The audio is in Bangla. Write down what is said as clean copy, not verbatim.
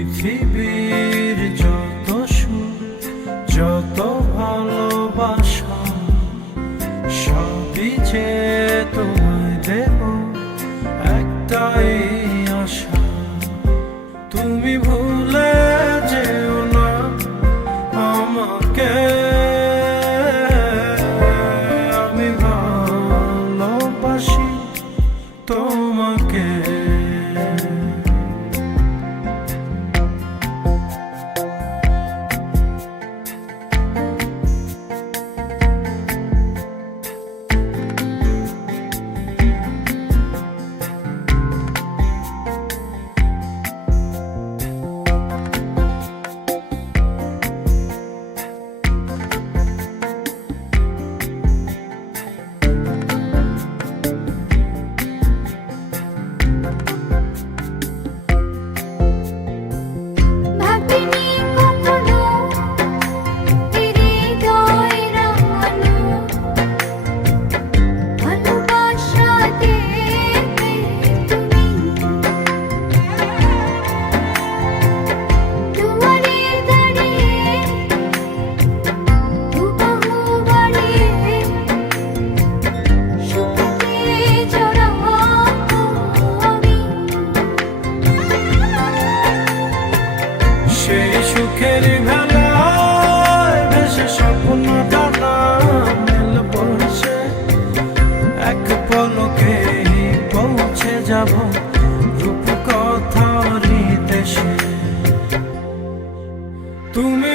পৃথিবীর যত সুখ, যত ভালোবাসা, সবই যে তোমায় দেব একটাই আশা। তুমি ভুলে যেও না আমাকে, আমি ভালোবাসি তোমাকে। সেই সুখের ভেলায় ভেসে স্বপ্ন ডানা মেল বসে, এক পলকে পৌঁছে যাব রূপকথার দেশে। তুমি